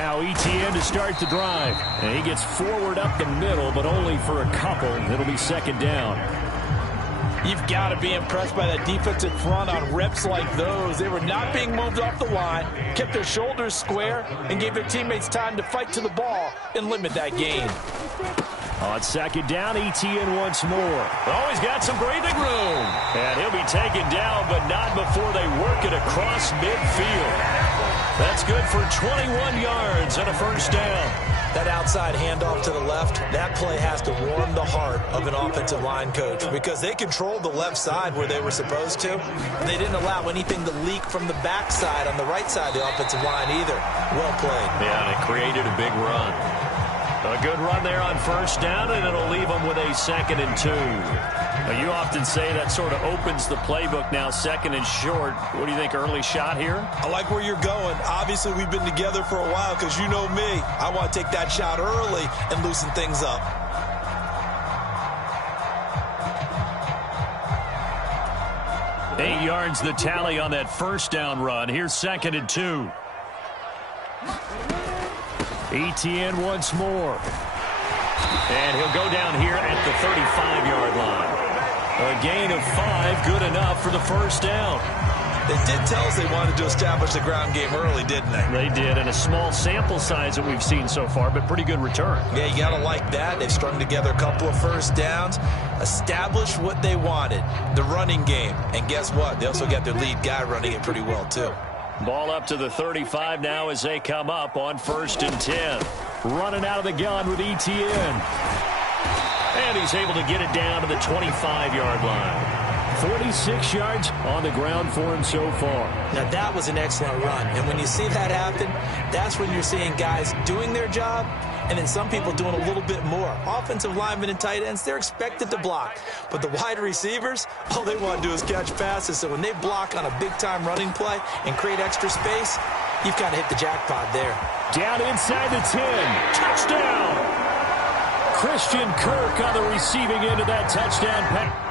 Now ETN to start the drive. And he gets forward up the middle, but only for a couple. It'll be second down. You've got to be impressed by that defensive front on reps like those. They were not being moved off the line, kept their shoulders square, and gave their teammates time to fight to the ball and limit that gain. On second down, ETN once more. Oh, he's got some breathing room. And he'll be taken down, but not before they work it across midfield. That's good for 21 yards and a first down. That outside handoff to the left, that play has to warm the heart of an offensive line coach because they controlled the left side where they were supposed to. They didn't allow anything to leak from the backside on the right side of the offensive line either. Well played. Yeah, and it created a big run. A good run there on first down, and it'll leave them with a 2nd and 2. Now, you often say that sort of opens the playbook now, 2nd and short. What do you think, early shot here? I like where you're going. Obviously, we've been together for a while because you know me. I want to take that shot early and loosen things up. Eight yards the tally on that first down run. Here's 2nd and 2. ETN once more. And he'll go down here at the 35-yard line. A gain of 5, good enough for the first down. They did tell us they wanted to establish the ground game early, didn't they? They did, and a small sample size that we've seen so far, but pretty good return. Yeah, you got to like that. They've strung together a couple of first downs, established what they wanted, the running game. And guess what? They also got their lead guy running it pretty well, too. Ball up to the 35 now as they come up on 1st and 10. Running out of the gun with ETN. And he's able to get it down to the 25-yard line. 46 yards on the ground for him so far. Now, that was an excellent run. And when you see that happen, that's when you're seeing guys doing their job and then some people doing a little bit more. Offensive linemen and tight ends, they're expected to block. But the wide receivers, all they want to do is catch passes. So when they block on a big-time running play and create extra space, you've got to hit the jackpot there. Down inside the 10. Touchdown! Christian Kirk on the receiving end of that touchdown pass.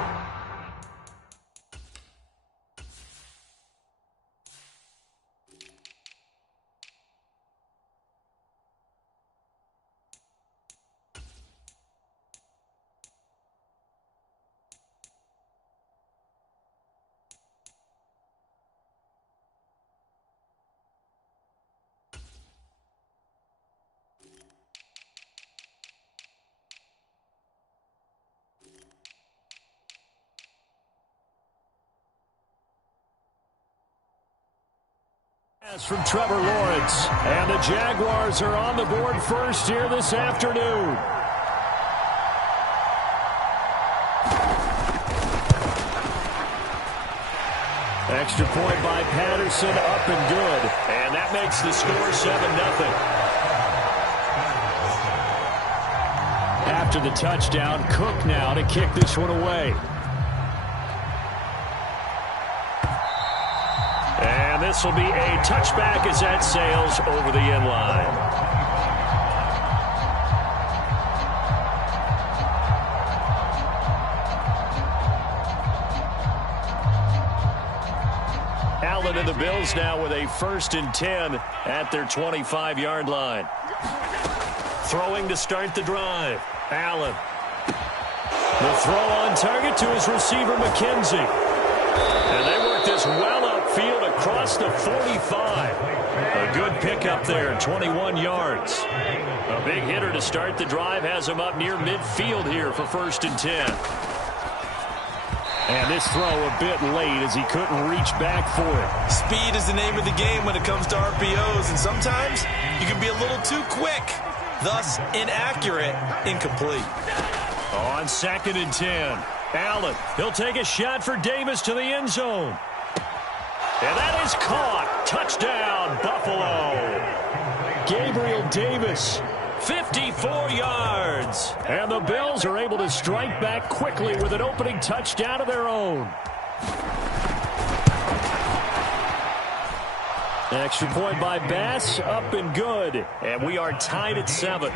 From Trevor Lawrence, and the Jaguars are on the board first here this afternoon. Extra point by Patterson, up and good, and that makes the score 7-0. After the touchdown, Cook now to kick this one away. And this will be a touchback as that sails over the end line. Allen and the Bills now with a 1st and 10 at their 25-yard line. Throwing to start the drive. Allen. The throw on target to his receiver, McKenzie. And they work this well upfield across the 45. A good pickup there, 21 yards. A big hitter to start the drive has him up near midfield here for 1st and 10. And this throw a bit late as he couldn't reach back for it. Speed is the name of the game when it comes to RPOs, and sometimes you can be a little too quick, thus inaccurate, incomplete. On 2nd and 10, Allen, he'll take a shot for Davis to the end zone. And that is caught. Touchdown, Buffalo. Gabriel Davis, 54 yards. And the Bills are able to strike back quickly with an opening touchdown of their own. Extra point by Bass, up and good. And we are tied at 7.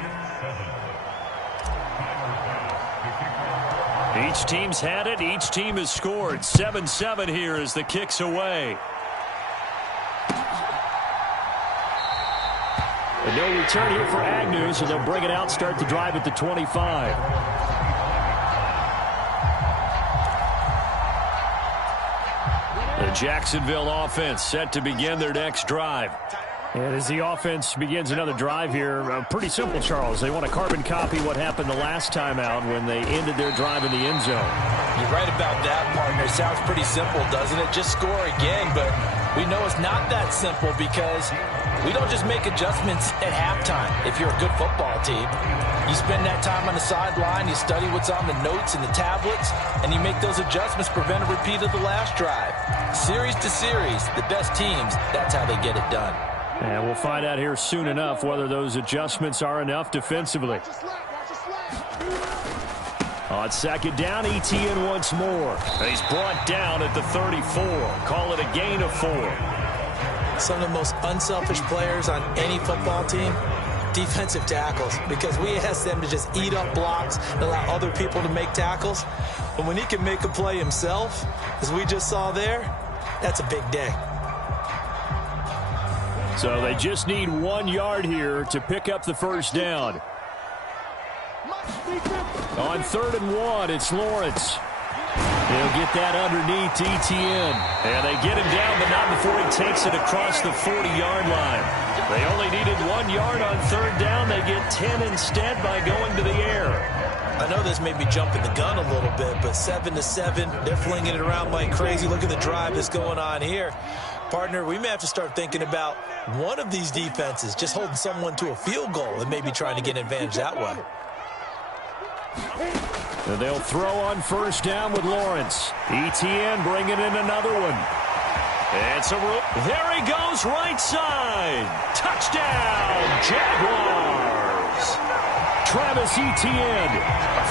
Each team's had it. Each team has scored. 7-7 here as the kick's away. And no return here for Agnew, so they'll bring it out, start the drive at the 25. The Jacksonville offense set to begin their next drive. And as the offense begins another drive here, pretty simple, Charles. They want to carbon copy what happened the last time out when they ended their drive in the end zone. You're right about that, partner. Sounds pretty simple, doesn't it? Just score again, but we know it's not that simple because we don't just make adjustments at halftime if you're a good football team. You spend that time on the sideline, you study what's on the notes and the tablets, and you make those adjustments, prevent a repeat of the last drive. Series to series, the best teams, that's how they get it done. And we'll find out here soon enough whether those adjustments are enough defensively. On second down, Etienne once more. He's brought down at the 34. Call it a gain of 4. Some of the most unselfish players on any football team, defensive tackles, because we ask them to just eat up blocks and allow other people to make tackles. But when he can make a play himself, as we just saw there, that's a big day. So they just need 1 yard here to pick up the first down. On 3rd and 1, it's Lawrence. He'll get that underneath to Etienne. And they get him down, but not before he takes it across the 40-yard line. They only needed 1 yard on 3rd down. They get 10 instead by going to the air. I know this may be jumping the gun a little bit, but 7-7, they're flinging it around like crazy. Look at the drive that's going on here. Partner, we may have to start thinking about one of these defenses just holding someone to a field goal and maybe trying to get an advantage that way. And they'll throw on 1st down with Lawrence. Etienne bringing in another one. It's a rook. There he goes, right side. Touchdown, Jaguars. Travis Etienne,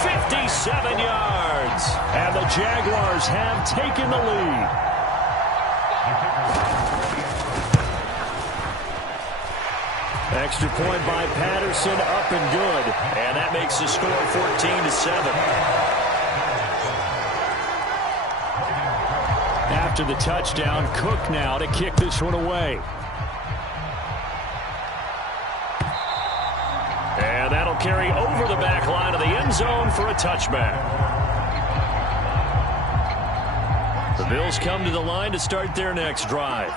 57 yards. And the Jaguars have taken the lead. Extra point by Patterson, up and good. And that makes the score 14-7. After the touchdown, Cook now to kick this one away. And that'll carry over the back line of the end zone for a touchback. The Bills come to the line to start their next drive.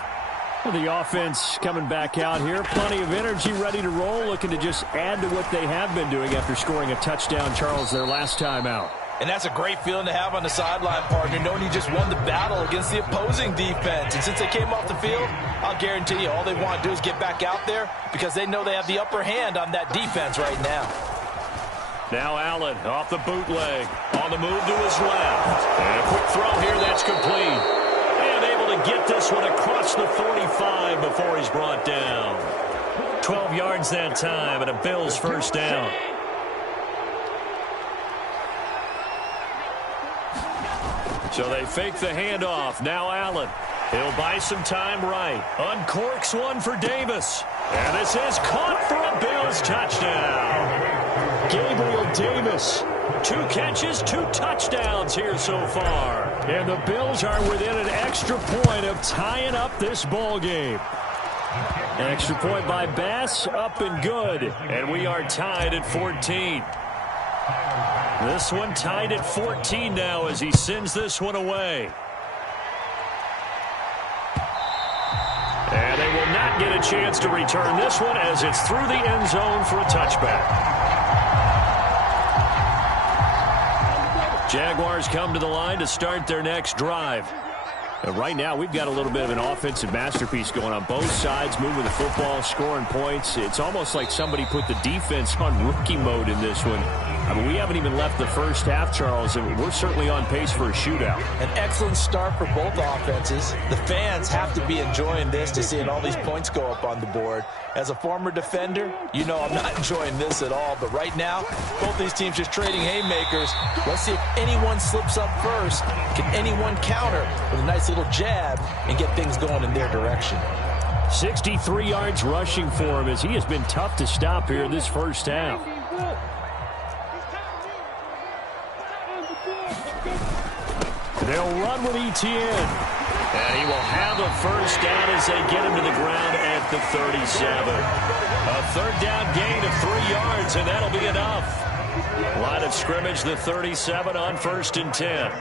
The offense coming back out here. Plenty of energy, ready to roll, looking to just add to what they have been doing after scoring a touchdown, Charles, their last time out. And that's a great feeling to have on the sideline, partner, knowing you just won the battle against the opposing defense. And since they came off the field, I'll guarantee you all they want to do is get back out there because they know they have the upper hand on that defense right now. Now Allen off the bootleg, on the move to his left. And a quick throw here, that's complete. And able to get this one across the 45 before he's brought down. 12 yards that time and a Bills 1st down. So they fake the handoff. Now Allen. He'll buy some time right. Uncorks one for Davis. And this is caught for a Bills touchdown. Gabriel Davis. 2 catches, 2 touchdowns here so far. And the Bills are within an extra point of tying up this ball game. An extra point by Bass, up and good. And we are tied at 14. This one tied at 14 now as he sends this one away. And they will not get a chance to return this one as it's through the end zone for a touchback. Jaguars come to the line to start their next drive. And right now, we've got a little bit of an offensive masterpiece going on both sides, moving the football, scoring points. It's almost like somebody put the defense on rookie mode in this one. I mean, we haven't even left the first half, Charles, and we're certainly on pace for a shootout. An excellent start for both offenses. The fans have to be enjoying this to seeing all these points go up on the board. As a former defender, you know I'm not enjoying this at all. But right now, both these teams just trading haymakers. Let's see if anyone slips up first. Can anyone counter with a nice little jab and get things going in their direction? 63 yards rushing for him as he has been tough to stop here in this first half. They'll run with Etienne. And he will have a first down as they get him to the ground at at the 37. A third down gain of 3 yards, and that'll be enough. Line of scrimmage, the 37 on 1st and 10.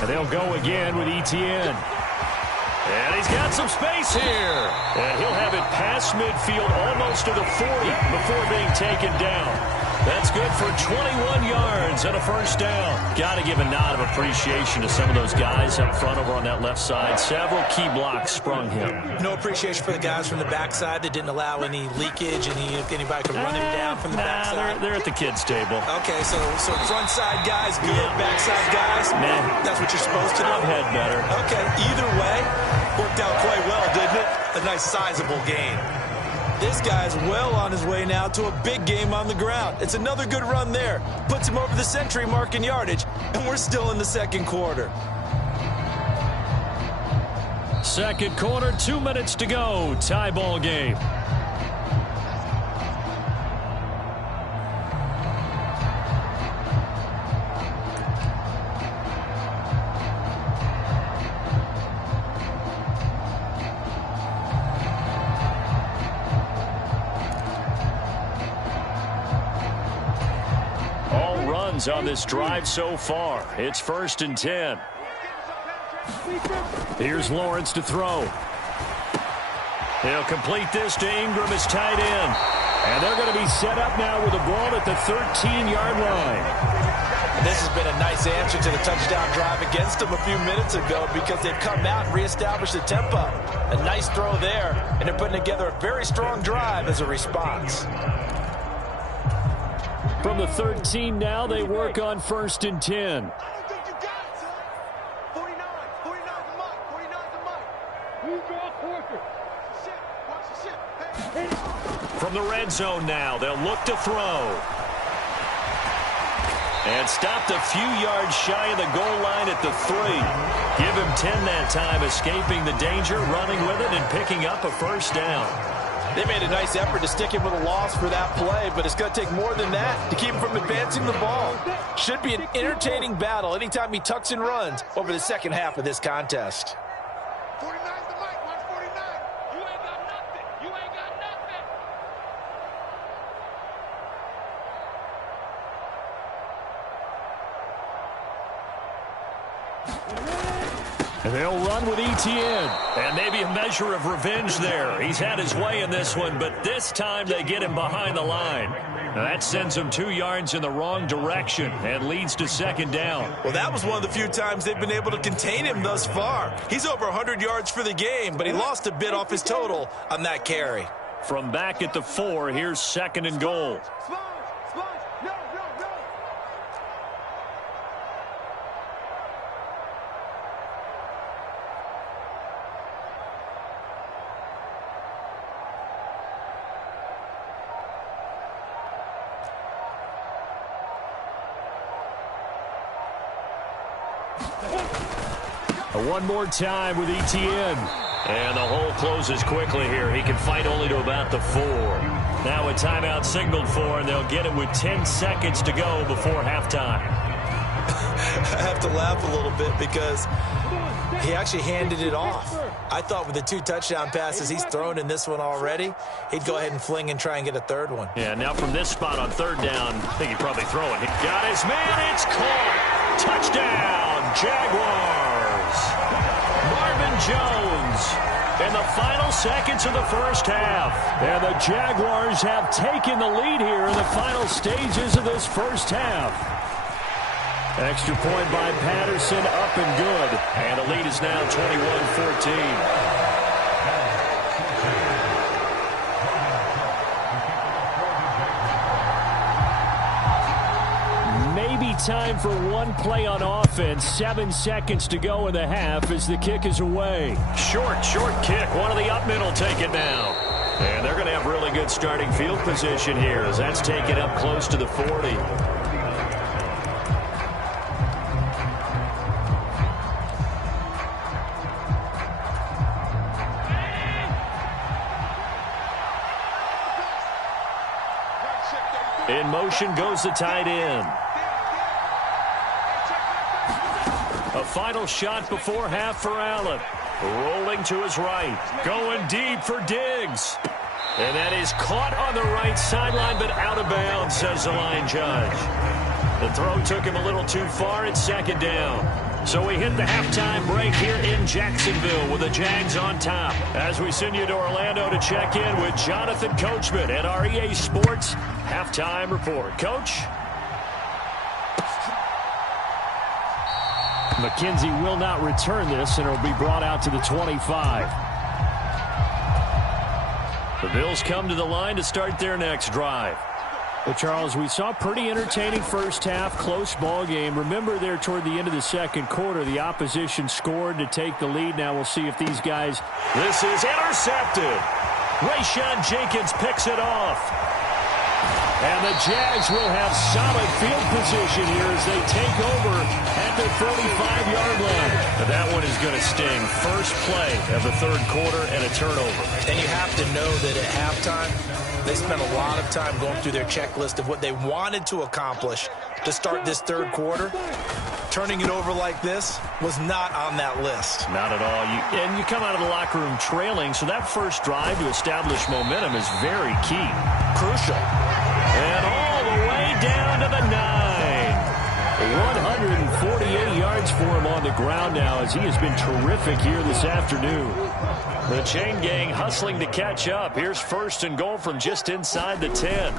And they'll go again with Etienne. And he's got some space here. And he'll have it past midfield almost to the 40 before being taken down. That's good for 21 yards and a first down. Got to give a nod of appreciation to some of those guys up front over on that left side. Several key blocks sprung him. No appreciation for the guys from the backside that didn't allow any leakage, anybody could run him down from the backside. They're at the kids' table. Okay, so front side guys good, backside guys, that's what you're supposed to do. I've had better. Okay, either way, worked out quite well, didn't it? A nice sizable gain. This guy's well on his way now to a big game on the ground. It's another good run there. Puts him over the century mark in yardage, and we're still in the second quarter. Second quarter, 2 minutes to go. Tie ball game. On this drive so far. It's 1st and 10. Here's Lawrence to throw. He'll complete this to Ingram as tight end. And they're going to be set up now with the ball at the 13-yard line. This has been a nice answer to the touchdown drive against them a few minutes ago because they've come out and reestablished the tempo. A nice throw there, and they're putting together a very strong drive as a response. From the 13 now, they work on 1st and 10. From the red zone now, they'll look to throw. And stopped a few yards shy of the goal line at the 3. Give him 10 that time, escaping the danger, running with it, and picking up a first down. They made a nice effort to stick him with a loss for that play, but it's going to take more than that to keep him from advancing the ball. Should be an entertaining battle anytime he tucks and runs over the second half of this contest. 49's the mic, 149. You ain't got nothing. You ain't got nothing. And they'll run with Etienne. And maybe a measure of revenge there. He's had his way in this one, but this time they get him behind the line. Now that sends him 2 yards in the wrong direction and leads to second down. Well, that was one of the few times they've been able to contain him thus far. He's over 100 yards for the game, but he lost a bit off his total on that carry. From back at the 4, here's 2nd and goal. One more time with Etienne. And the hole closes quickly here. He can fight only to about the 4. Now a timeout signaled for, and they'll get it with 10 seconds to go before halftime. I have to laugh a little bit because he actually handed it off. I thought with the 2 touchdown passes he's thrown in this one already, he'd go ahead and fling and try and get a third one. Yeah, now from this spot on 3rd down, I think he'd probably throw it. He got his man. It's caught. Touchdown, Jaguars. Marvin Jones in the final seconds of the first half. And the Jaguars have taken the lead here in the final stages of this first half. Extra point by Patterson, up and good. And the lead is now 21-14. Time for one play on offense. 7 seconds to go in the half as the kick is away. Short kick. One of the up middle take it now. And they're going to have really good starting field position here as that's taken up close to the 40. In motion goes the tight end. A final shot before half for Allen. Rolling to his right. Going deep for Diggs. And that is caught on the right sideline, but out of bounds, says the line judge. The throw took him a little too far. It's second down. So we hit the halftime break here in Jacksonville with the Jags on top. As we send you to Orlando to check in with Jonathan Coachman at our EA Sports Halftime Report. Coach? McKenzie will not return this, and it will be brought out to the 25. The Bills come to the line to start their next drive. Well, Charles, we saw a pretty entertaining first half, close ball game. Remember there toward the end of the second quarter, the opposition scored to take the lead. Now we'll see if these guys... This is intercepted. Rayshon Jenkins picks it off. And the Jags will have solid field position here as they take over at their 45-yard line. Now that one is going to sting. First play of the third quarter and a turnover. And you have to know that at halftime, they spent a lot of time going through their checklist of what they wanted to accomplish to start this third quarter. Turning it over like this was not on that list. Not at all. And you come out of the locker room trailing, so that first drive to establish momentum is very key. Crucial. And all the way down to the 9. 148 yards for him on the ground now as he has been terrific here this afternoon. The chain gang hustling to catch up. Here's first and goal from just inside the 10.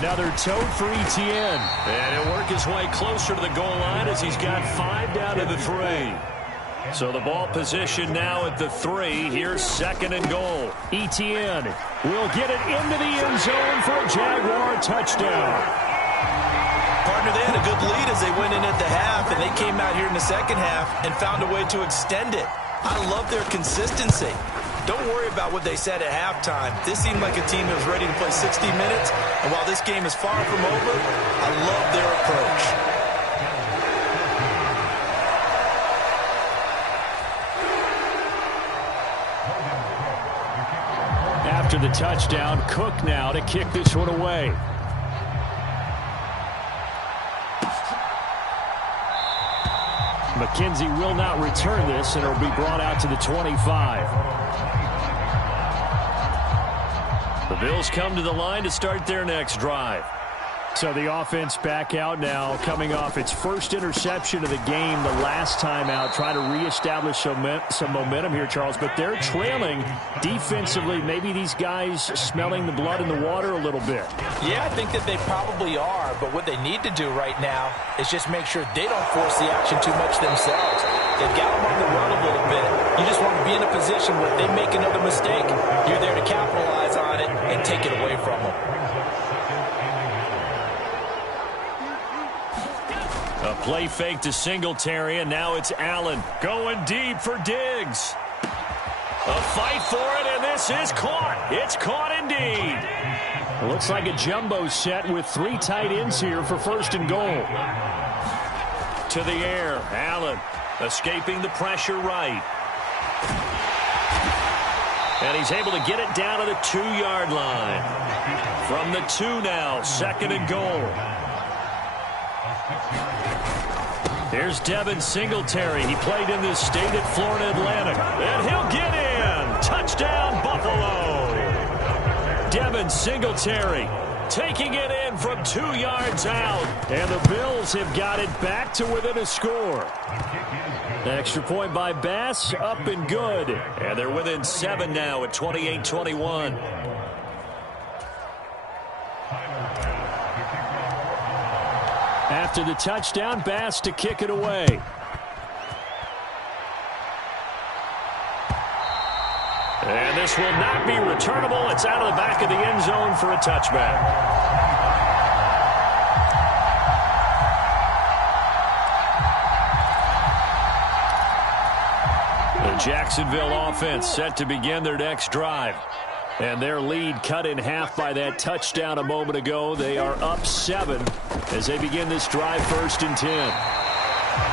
Another toe for Etienne. And he'll work his way closer to the goal line as he's got 5 down to the 3. So the ball position now at the 3. Here's second and goal. Etienne will get it into the end zone for a Jaguar touchdown. Partner, they had a good lead as they went in at the half, and they came out here in the second half and found a way to extend it. I love their consistency. Don't worry about what they said at halftime. This seemed like a team that was ready to play 60 minutes, and while this game is far from over, I love their approach. After the touchdown, Cook now to kick this one away. McKenzie will not return this, and it will be brought out to the 25. The Bills come to the line to start their next drive. So the offense back out now, coming off its first interception of the game the last time out, trying to reestablish some momentum here, Charles. But they're trailing defensively. Maybe these guys smelling the blood in the water a little bit. Yeah, I think that they probably are. But what they need to do right now is just make sure they don't force the action too much themselves. They've got them on the run a little bit. You just want to be in a position where if they make another mistake, you're there to capitalize on it and take it away from them. A play fake to Singletary, and now it's Allen going deep for Diggs. A fight for it, and this is caught. It's caught indeed. It looks like a jumbo set with 3 tight ends here for first and goal. To the air, Allen escaping the pressure right. And he's able to get it down to the 2-yard line. From the 2 now, second and goal. Here's Devin Singletary. He played in this state at Florida Atlantic. And he'll get in. Touchdown, Buffalo. Devin Singletary taking it in from 2 yards out. And the Bills have got it back to within a score. Extra point by Bass, up and good. And they're within 7 now at 28-21. After the touchdown, Bass to kick it away. And this will not be returnable. It's out of the back of the end zone for a touchback. The Jacksonville offense set to begin their next drive. And their lead cut in half by that touchdown a moment ago. They are up 7 as they begin this drive first and 10.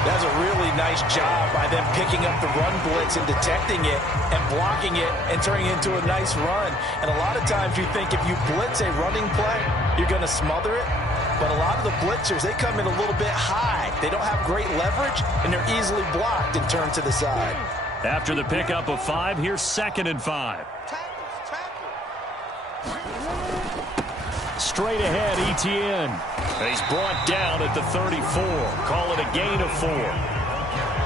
That's a really nice job by them picking up the run blitz and detecting it and blocking it and turning it into a nice run. And a lot of times you think if you blitz a running play, you're going to smother it. But a lot of the blitzers, they come in a little bit high. They don't have great leverage, and they're easily blocked and turned to the side. After the pickup of 5, here's 2nd and 5. Straight ahead, Etienne. He's brought down at the 34. Call it a gain of 4.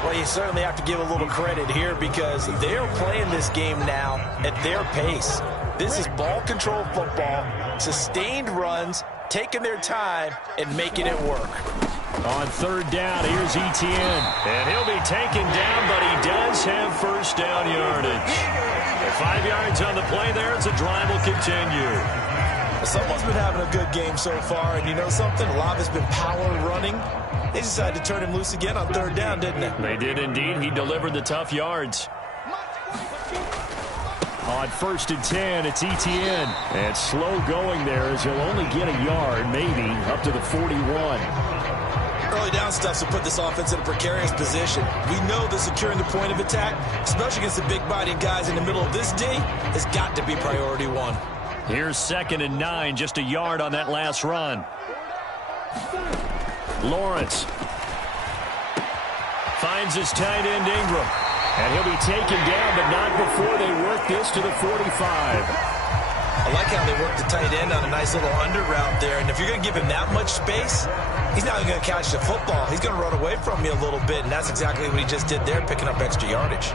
Well, you certainly have to give a little credit here because they're playing this game now at their pace. This is ball control football, sustained runs, taking their time, and making it work. On 3rd down, here's Etienne. And he'll be taken down, but he does have first down yardage. 5 yards on the play there as the drive will continue. Someone's been having a good game so far, and you know something? A lot of it's been power running. They decided to turn him loose again on 3rd down, didn't they? They did indeed. He delivered the tough yards. On 1st and 10, it's Etienne. And slow going there as he'll only get a yard, maybe, up to the 41. Early down stuff to put this offense in a precarious position. We know that securing the point of attack, especially against the big-body guys in the middle of this D, has got to be priority 1. Here's 2nd and 9, just a yard on that last run. Lawrence finds his tight end Ingram. And he'll be taken down, but not before they work this to the 45. I like how they work the tight end on a nice little under route there. And if you're going to give him that much space, he's not going to catch the football. He's going to run away from you a little bit, and that's exactly what he just did there, picking up extra yardage.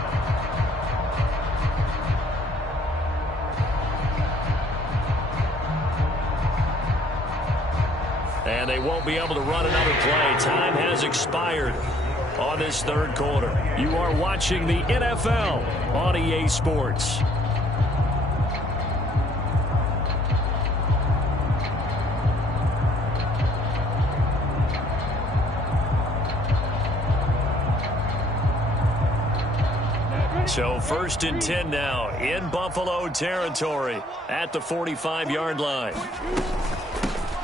And they won't be able to run another play. Time has expired on this 3rd quarter. You are watching the NFL on EA Sports. So 1st and 10 now in Buffalo territory at the 45-yard line.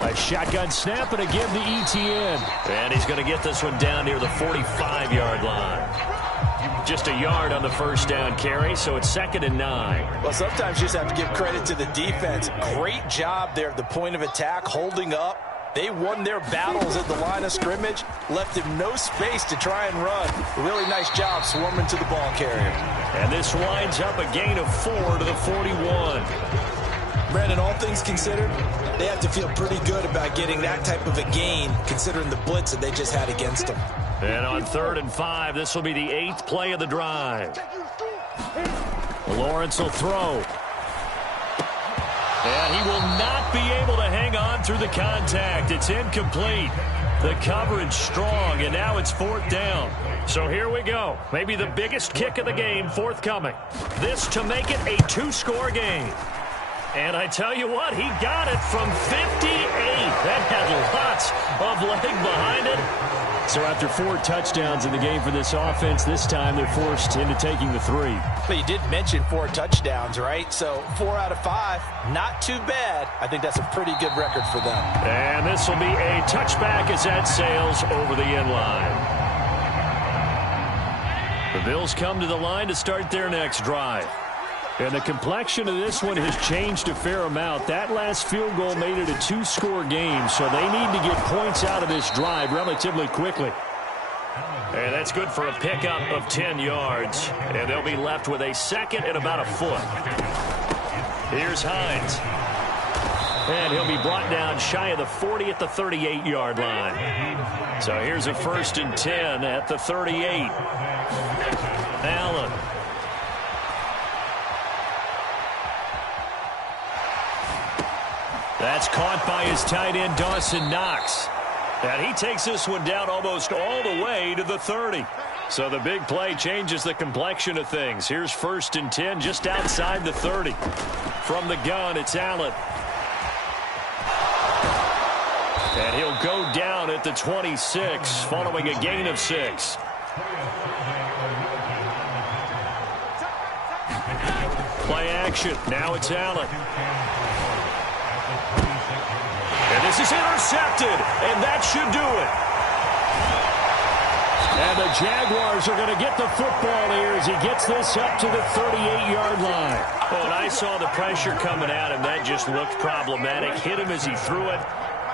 A shotgun snap and a give to Etienne. And he's going to get this one down near the 45-yard line. Just a yard on the 1st down carry, so it's 2nd and 9. Well, sometimes you just have to give credit to the defense. Great job there at the point of attack, holding up. They won their battles at the line of scrimmage, left him no space to try and run. Really nice job swarming to the ball carrier. And this winds up a gain of 4 to the 41. Brandon, all things considered, they have to feel pretty good about getting that type of a gain, considering the blitz that they just had against them. And on 3rd and 5, this will be the 8th play of the drive. Lawrence will throw. And he will not be able to hang on through the contact. It's incomplete. The coverage strong, and now it's 4th down. So here we go. Maybe the biggest kick of the game forthcoming. This to make it a 2-score game. And I tell you what, he got it from 58. That had lots of leg behind it. So after 4 touchdowns in the game for this offense, this time they're forced into taking the 3. But you did mention 4 touchdowns, right? So 4 out of 5, not too bad. I think that's a pretty good record for them. And this will be a touchback as that sails over the end line. The Bills come to the line to start their next drive. And the complexion of this one has changed a fair amount. That last field goal made it a 2-score game, so they need to get points out of this drive relatively quickly. And that's good for a pickup of 10 yards. And they'll be left with a 2nd and about a foot. Here's Hines. And he'll be brought down shy of the 40 at the 38-yard line. So here's a 1st and 10 at the 38. Allen. That's caught by his tight end, Dawson Knox. And he takes this one down almost all the way to the 30. So the big play changes the complexion of things. Here's 1st and 10 just outside the 30. From the gun, it's Allen. And he'll go down at the 26 following a gain of 6. Play action. Now it's Allen. And this is intercepted, and that should do it. And the Jaguars are going to get the football here as he gets this up to the 38-yard line. Oh, and I saw the pressure coming at him. That just looked problematic. Hit him as he threw it.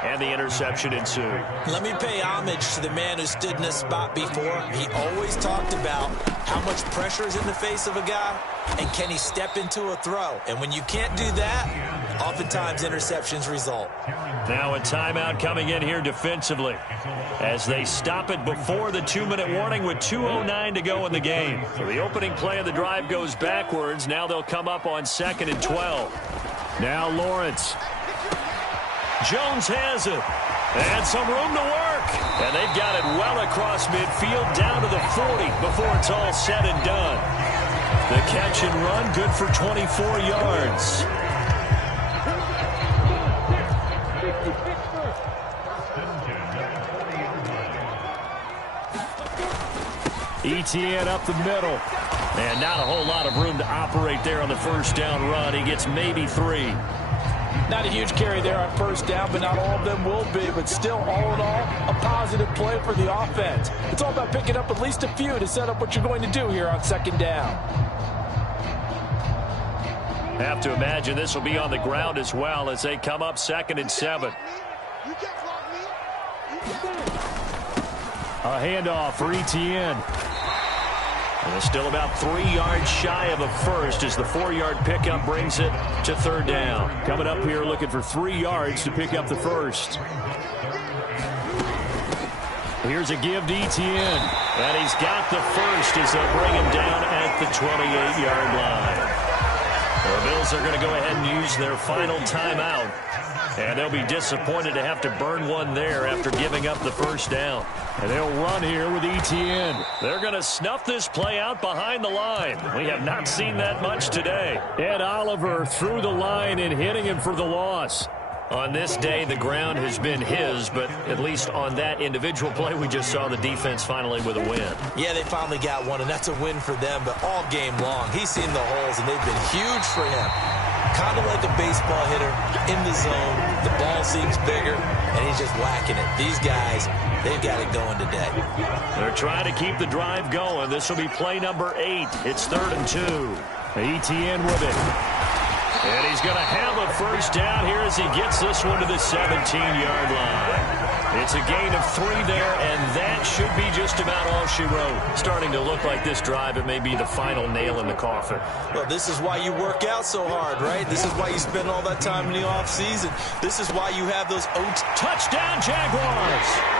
and the interception ensued. Let me pay homage to the man who stood in this spot before. He always talked about how much pressure is in the face of a guy, and can he step into a throw. And when you can't do that, oftentimes interceptions result. Now a timeout coming in here defensively as they stop it before the 2-minute warning with 2:09 to go in the game. So the opening play of the drive goes backwards. Now they'll come up on 2nd and 12. Now Lawrence. Jones has it. And some room to work. And they've got it well across midfield down to the 40 before it's all said and done. The catch and run good for 24 yards. ETN up the middle. And not a whole lot of room to operate there on the first down run. He gets maybe 3. Not a huge carry there on first down, but not all of them will be. But still, all in all, a positive play for the offense. It's all about picking up at least a few to set up what you're going to do here on 2nd down. Have to imagine this will be on the ground as well as they come up 2nd and 7. A handoff for ETN. And it's still about 3 yards shy of a first as the 4-yard pickup brings it to 3rd down. Coming up here looking for 3 yards to pick up the first. Here's a give to ETN. And he's got the first as they'll bring him down at the 28-yard line. The Bills are going to go ahead and use their final timeout. And they'll be disappointed to have to burn one there after giving up the first down. And they'll run here with ETN. They're going to snuff this play out behind the line. We have not seen that much today. Ed Oliver through the line and hitting him for the loss. On this day, the ground has been his, but at least on that individual play, we just saw the defense finally with a win. Yeah, they finally got one, and that's a win for them. But all game long, he's seen the holes, and they've been huge for him. Kind of like a baseball hitter in the zone. The ball seems bigger, and he's just whacking it. These guys, they've got it going today. They're trying to keep the drive going. This will be play number 8. It's 3rd and 2. ETN with it. And he's going to have a first down here as he gets this one to the 17-yard line. It's a gain of 3 there, and that should be just about all she wrote. Starting to look like this drive, it may be the final nail in the coffin. Well, this is why you work out so hard, right? This is why you spend all that time in the offseason. This is why you have those touchdown Jaguars.